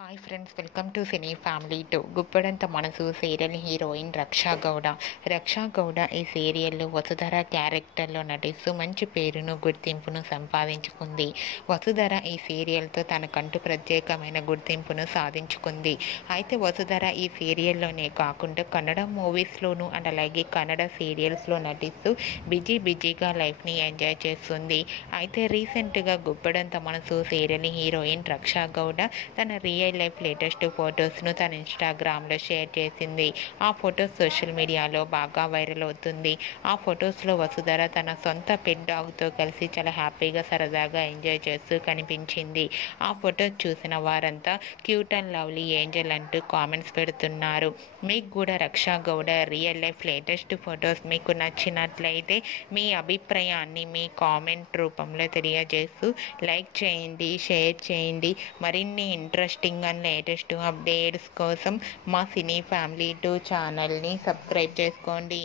Hi friends, welcome to cine family two. Guppedantha Manasu serial heroine Raksha Gowda. Raksha Gowda ఈ సీరియల్లో వసుధర క్యారెక్టర్లో నటిస్తూ మంచి పేరును గుర్తింపును సంపాదించుకుంది. వసుధర ఈ సీరియల్తో తనకంటూ ప్రత్యేకమైన గుర్తింపును సాధించుకుంది. అయితే వసుధర ఈ సీరియల్లోనే కాకుండా కన్నడ మూవీస్లోనూ అండ్ అలాగే కన్నడ సీరియల్స్లో నటిస్తూ బిజీగా లైఫ్ని ఎంజాయ్ చేస్తుంది. అయితే రీసెంట్గా గుప్పడంత మనసు సీరియల్ హీరోయిన్ రక్షా గౌడ తన రియల్ లైఫ్ లేటెస్ట్ ఫొటోస్ను తన ఇన్స్టాగ్రామ్లో షేర్ చేసింది. ఆ ఫొటోస్ సోషల్ మీడియాలో బాగా వైరల్ అవుతుంది. ఆ ఫొటోస్లో వసుధర తన సొంత పెట్ డాగ్తో కలిసి చాలా హ్యాపీగా సరదాగా ఎంజాయ్ చేస్తూ కనిపించింది. ఆ ఫొటోస్ చూసిన వారంతా క్యూట్ అండ్ లవ్లీ ఏంజల్ అంటూ కామెంట్స్ పెడుతున్నారు. మీకు కూడా Raksha Gowda real life latest photos మీకు నచ్చినట్లయితే మీ అభిప్రాయాన్ని మీ కామెంట్ రూపంలో తెలియజేస్తూ లైక్ చేయండి, షేర్ చేయండి. మరిన్ని ఇంట్రెస్టింగ్ అండ్ లేటెస్ట్ అప్డేట్స్ కోసం మా సినీ ఫ్యామిలీ 2 ఛానల్ని సబ్స్క్రైబ్ చేసుకోండి.